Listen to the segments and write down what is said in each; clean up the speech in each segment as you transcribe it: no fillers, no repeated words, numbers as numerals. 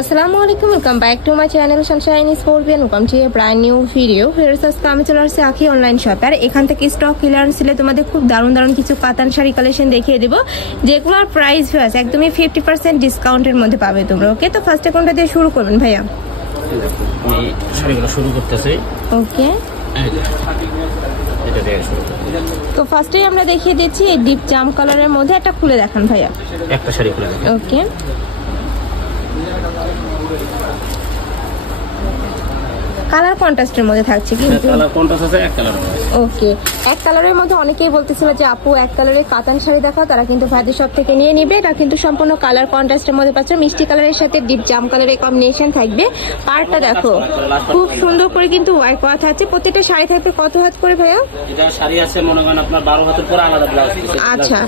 আসসালামু আলাইকুম, welcome back to my channel Sunshine scorpion. Welcome to A brand new video. আজকে আমি চলে আসছি আখি অনলাইন শপে। আর এখান থেকে স্টক ক্লিয়ারেন্স সেলে তোমাদের খুব দারুণ দারুণ কিছু কাতান শাড়ি কালেকশন দেখিয়ে দেবো, যেগুলোর প্রাইস আছে একদমই 50% ডিসকাউন্টের মধ্যে পাবে তোমরা। ওকে, তো ফার্স্টে কোনটা দিয়ে শুরু করবেন ভাইয়া? আমি শাড়িগুলো শুরু করতেছি। ওকে, এটা দিয়ে শুরু করব। তো ফার্স্টেই আমরা দেখিয়ে দিচ্ছি এই ডিপ জাম কালারের মধ্যে। একটা খুলে দেখান ভাইয়া। একটা শাড়ি খুলে দেখান। ওকে, কালার কন্ট্রাস্টের মধ্যে থাকছে কিন্তু কালার কন্ট্রাস্ট আছে, এক কালার। ওকে, এক কালারের মধ্যে অনেকেই বলতেছিল যে আপু এক কালারের কাতান শাড়ি দেখাও, তারা কিন্তু ভাইদের সব থেকে নিয়ে নিবে। এটা কিন্তু সম্পূর্ণ কালার কন্ট্রাস্টের মধ্যে পাচ্ছ, মিষ্টি কালারের সাথে ডিপ জাম কালারের কম্বিনেশন থাকবে। পাড়টা দেখো খুব সুন্দর করে কিন্তু ওয়ার্ক করা থাকছে। প্রত্যেকটা শাড়ি থাকবে কত হাত করে ভাইয়া? এটা শাড়ি আছে মনে করেন আপনার 12 হাতের পরে আলাদা ব্লাউজ পিস। আচ্ছা,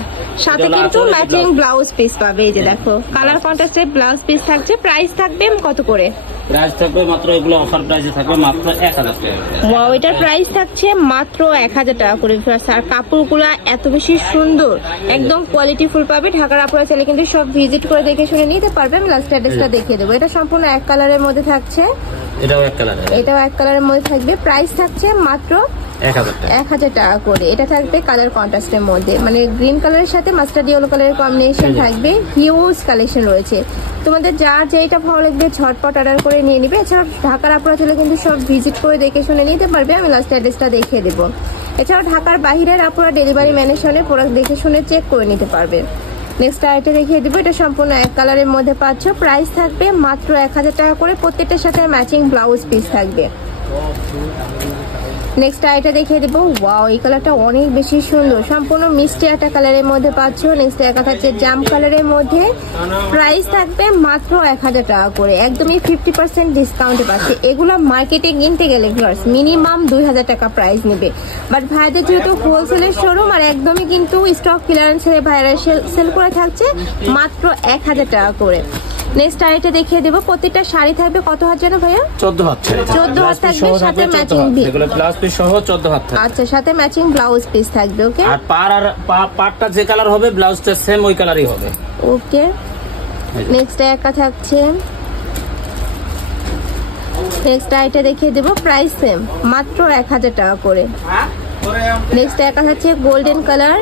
সাথে কিন্তু ম্যাচিং ব্লাউজ পিস পাবে। এই যে দেখো কালার কন্ট্রাস্টের ব্লাউজ পিস থাকছে। প্রাইস থাকবে কত করে? প্রাইস থাকবে মাত্র, এগুলো অফার প্রাইসে থাকবে মাত্র 1000 টাকা। ওয়াও, এটার প্রাইস থাকছে মাত্র 1000 টাকা করে। আর কাপড়গুলো এত বেশি সুন্দর, একদম কোয়ালিটি ফুল পাবে। ঢাকার আপুরা চাইলে কিন্তু সব ভিজিট করে দেখে শুনে নিতে পারবে। আমি লাস্ট অ্যাড্রেসটা দেখিয়ে দেবো। এটা সম্পূর্ণ এক কালারের মধ্যে থাকছে, এটাও এক কালার, এটাও এক কালারের মধ্যে থাকবে। প্রাইস থাকছে মাত্র 1000 টাকা করে। এটা থাকবে কালার কন্ট্রাস্টের মধ্যে, মানে গ্রিন কালারের সাথে মাস্টার্ড ইয়েলো কালারের কম্বিনেশন থাকবে। হিউজ কালেকশন রয়েছে, তোমাদের যার যেটা ভালো লাগবে ঝটপট অর্ডার করে নিয়ে নিবে। এছাড়াও ঢাকার আপুরা চাইলে কিন্তু সব ভিজিট করে দেখে শুনে নিতে পারবে। আমি লাস্ট অ্যাড্রেসটা দেখিয়ে দেবো। এছাড়াও ঢাকার বাহিরের আপুরা ডেলিভারি ম্যানের সঙ্গে প্রোডাক্ট দেখে শুনে চেক করে নিতে পারবে। নেক্সট আইটেম দেখিয়ে দিব। এটা সম্পূর্ণ এক কালারের মধ্যে পাচ্ছ। প্রাইস থাকবে মাত্র 1000 টাকা করে। প্রত্যেকটার সাথে ম্যাচিং ব্লাউজ পিস থাকবে। নেক্সট আইটা দেখিয়ে দেবো। ওয়াও, এই কালারটা অনেক বেশি সুন্দর, সম্পূর্ণ মিষ্টি একটা কালারের মধ্যে পাচ্ছ। নেক্সট একটা থাকছে জাম কালারের মধ্যে। প্রাইস থাকবে মাত্র 1000 টাকা করে, একদমই 50% ডিসকাউন্টে পাচ্ছে। এগুলো মার্কেটে কিনতে গেলে মিনিমাম 2000 টাকা প্রাইস নেবে, বাট ভাইদের যেহেতু হোলসেলের শোরুম আর একদমই কিন্তু স্টক ক্লিয়ারেন্স ভাইরা সেল করে থাকছে মাত্র 1000 টাকা করে। নেক্সট আইটা দেখিয়ে দেবো। প্রত্যেকটা শাড়ি থাকবে কত হাত যেন ভাইয়া? 14 হাত। 14 হাত থাকবে, সাথে ম্যাচিং ব্লাউজ পিস সহ 14 হাত থাকবে। আচ্ছা, সাথে ম্যাচিং ব্লাউজ পিস থাকবে। ওকে, আর পাড়টা যে কালার হবে ব্লাউজটা সেম ওই কালারই হবে। ওকে, নেক্সট একটা থাকছে। নেক্সট আইটা দেখিয়ে দেবো। প্রাইস সেম, মাত্র 1000 টাকা করে। নেক্সট একটা থাকছে গোল্ডেন কালার।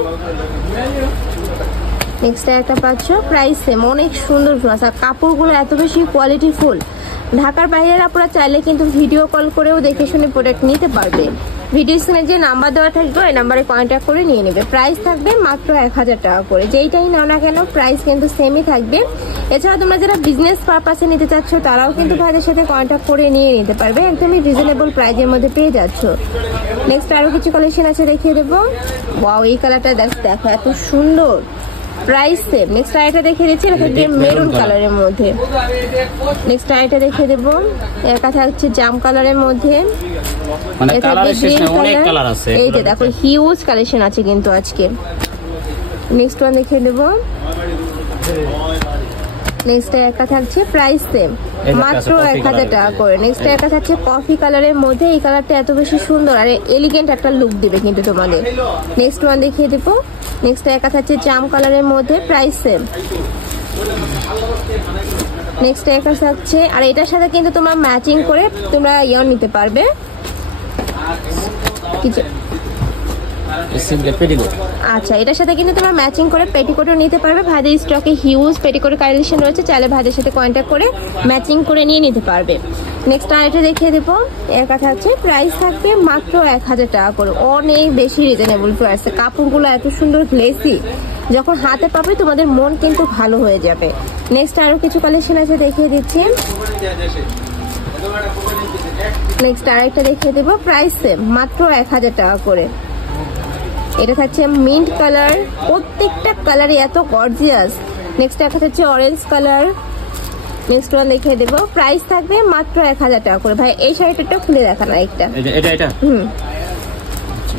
নেক্সট একটা পাচ্ছ, প্রাইস সেম, অনেক সুন্দর ড্রেস। আর কাপড়গুলো এত বেশি কোয়ালিটি ফুল। ঢাকার বাইরের আপনারা চাইলে কিন্তু ভিডিও কল করেও দেখে শুনে প্রোডাক্ট নিতে পারবে। ভিডিও স্ক্রিনে যে নাম্বার দেওয়া থাকবে ওই নাম্বারে কন্ট্যাক্ট করে নিয়ে নেবে। প্রাইস থাকবে মাত্র 1000 টাকা করে। যেইটাই নাও না কেন প্রাইস কিন্তু সেমই থাকবে। এছাড়া তোমরা যারা বিজনেস পারপাসে নিতে চাচ্ছ তারাও কিন্তু ভাইদের সাথে কন্ট্যাক্ট করে নিয়ে নিতে পারবে, একদমই রিজনেবল প্রাইসের মধ্যে পেয়ে যাচ্ছ। নেক্সট আরো কিছু কালেকশন আছে, দেখিয়ে দেবো। ওয়াও, এই কালারটা দেখো এত সুন্দর। Price same. নেক্সট আইটা দেখিয়ে দিচ্ছি, এটা থাকবে মেরুন কালারের মধ্যে। নেক্সট আইটা দেখিয়ে দেবো। একা থাকছে জাম কালারের মধ্যে। এই যে দেখো হিউজ কালেকশন আছে কিন্তু আজকে। নেক্সট ওয়ান দেখিয়ে দেবো। নেক্সট একা থাকছে, প্রাইস সেম, মাত্র 1000 টাকা করে। নেক্সট একা থাকছে কফি কালারের মধ্যে। এই কালারটা এত বেশি সুন্দর আর এলিগেন্ট একটা লুক দিবে কিন্তু তোমাদের। নেক্সট ওয়ান দেখিয়ে দেবো। নেক্সট একা থাকছে জাম কালারের মধ্যে। Price same. নেক্সট একা থাকছে, আর এটার সাথে কিন্তু তোমরা ম্যাচিং করে তোমরা ইয়ন নিতে পারবে। আচ্ছা, এটার সাথে কিন্তু তোমরা ম্যাচিং করে পেটিকোটও নিতে পারবে। ভাইদের স্টকে হিউজ পেটিকোট কালেকশন রয়েছে, চাইলে ভাইদের সাথে কন্ট্যাক্ট করে ম্যাচিং করে নিয়ে নিতে পারবে। নেক্সট আইটা দেখিয়ে দেবো। এর কথা হচ্ছে প্রাইস থাকবে মাত্র 1000 টাকা করে, অনেক বেশি রিজনেবল প্রাইস। কাপড়গুলো এত সুন্দর গ্লেসি, যখন হাতে পাবে তোমাদের মন কিন্তু ভালো হয়ে যাবে। নেক্সট আরো কিছু কালেকশন আছে, দেখিয়ে দিচ্ছি। নেক্সট আরেকটা দেখিয়ে দেবো। প্রাইস সেম, মাত্র 1000 টাকা করে। এটা থাকছে মিন্ট কালার, প্রত্যেকটা কালারই এত গর্জিয়াস। নেক্সট একটা হচ্ছে অরেঞ্জ কালার। নেক্সট ওয়ান দেখিয়ে দেবো। প্রাইস থাকবে মাত্র 1000 টাকা করে। ভাই এই শাড়িটা খুলে দেখা না একটা।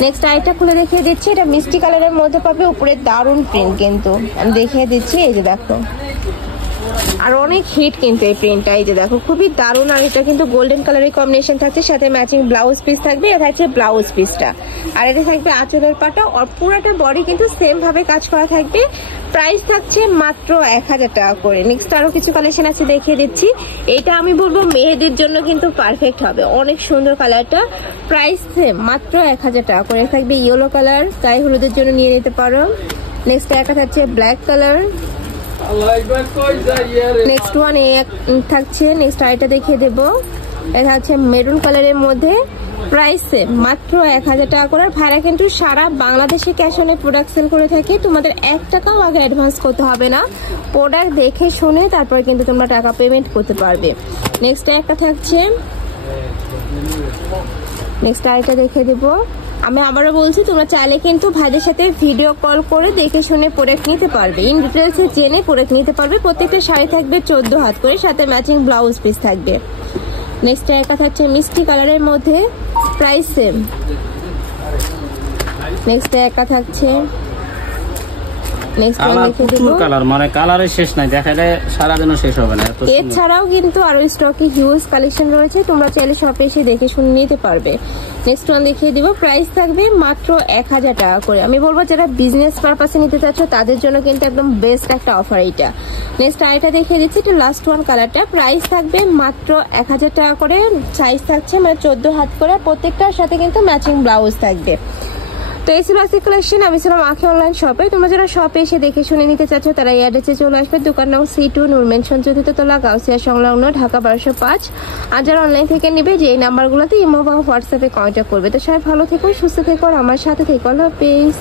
নেক্সট আইটা খুলে দেখিয়ে দিচ্ছি। এটা মিষ্টি কালারের মধ্যে পাবে, উপরে দারুণ প্রিন্ট কিন্তু আমি দেখিয়ে দিচ্ছি। এই যে দেখো আর অনেক হিট কিন্তু এই প্রিন্টটা, এই যে দেখো খুবই দারুণ। আর এটা কিন্তু গোল্ডেন কালারের কম্বিনেশন থাকছে, সাথে ম্যাচিং ব্লাউজ পিস থাকবে। এটা হচ্ছে ব্লাউজ পিসটা, আর এটা থাকবে আঁচলের পাটা। আর পুরোটা বডি কিন্তু সেম ভাবে কাজ করা থাকবে। প্রাইস থাকছে মাত্র 1000 টাকা করে। নেক্সট আরো কিছু কালেকশন আছে দেখিয়ে দিচ্ছি। এটা আমি বলবো মেহেদির জন্য কিন্তু পারফেক্ট হবে, অনেক সুন্দর কালারটা। প্রাইস মাত্র 1000 টাকা করে থাকবে। ইয়েলো কালার গায়ে হলুদের জন্য নিয়ে নিতে পারো। নেক্সট একটা থাকছে ব্ল্যাক কালার। নেক্সট ওয়ান থাকছে, নেক্সট আইটা দেখিয়ে দেবো। এটা হচ্ছে মেরুন কালারের মধ্যে। প্রাইস মাত্র 1000 টাকা করে। ভাড়া কিন্তু সারা বাংলাদেশে ক্যাশ অনে প্রোডাক্ট সেল করে থাকে, তোমাদের 1 টাকাও আগে অ্যাডভান্স করতে হবে না। প্রোডাক্ট দেখে শুনে তারপর কিন্তু তোমরা টাকা পেমেন্ট করতে পারবে। নেক্সট একটা থাকছে, নেক্সট আইটা দেখে দেবো। আমি আবারও বলছি, তোমরা চাইলে কিন্তু ভাইদের সাথে ভিডিও কল করে দেখে শুনে প্রোডাক্ট নিতে পারবে, ইন ডিটেলসে জেনে প্রোডাক্ট নিতে পারবে। প্রত্যেকটা শাড়ি থাকবে 14 হাত করে, সাথে ম্যাচিং ব্লাউজ পিস থাকবে। নেক্সট একটা থাকছে মিষ্টি কালারের মধ্যে, প্রাইস সেম। নেক্সট একটা থাকছে, নেক্সট কালার মানে কালারের শেষ নাই, দেখালে সারা দিন শেষ হবে না। এছাড়াও কিন্তু আরো স্টকে হিউজ কালেকশন রয়েছে, তোমরা চাইলে শপে এসে দেখে শুনে নিতে পারবে। নেক্সট ওয়ান দেখিয়ে দিব। প্রাইস থাকবে মাত্র 1000 টাকা করে। আমি বলবো যারা বিজনেস পারপাসে নিতে চাচ্ছ তাদের জন্য কিন্তু একদম বেস্ট একটা অফার এটা। নেক্সট আইটা দেখিয়ে দিচ্ছি, এটা লাস্ট ওয়ান কালারটা। প্রাইস থাকবে মাত্র 1000 টাকা করে। সাইজ থাকছে মানে 14 হাত করে, প্রত্যেকটার সাথে কিন্তু ম্যাচিং ব্লাউজ থাকবে। তো এই ছিল আজকের কালেকশন। আমি ছিলাম আঁখি অনলাইন শপে। তোমরা যারা শপে এসে দেখে শুনে নিতে চাচ্ছ তারা এই অ্যাড্রেসে চলে আসবে। দোকান নাম C2 নূর মেনশন 4th তলা, গাউসিয়া সংলগ্ন, ঢাকা 1205। আর যারা অনলাইন থেকে নেবে যে এই নাম্বারগুলোতে ইমো বা হোয়াটসঅ্যাপে কন্ট্যাক্ট করবে। তো সবাই ভালো থেকো, সুস্থ থেকো, আর আমার সাথে থেকো। আল্লাহ হাফেজ।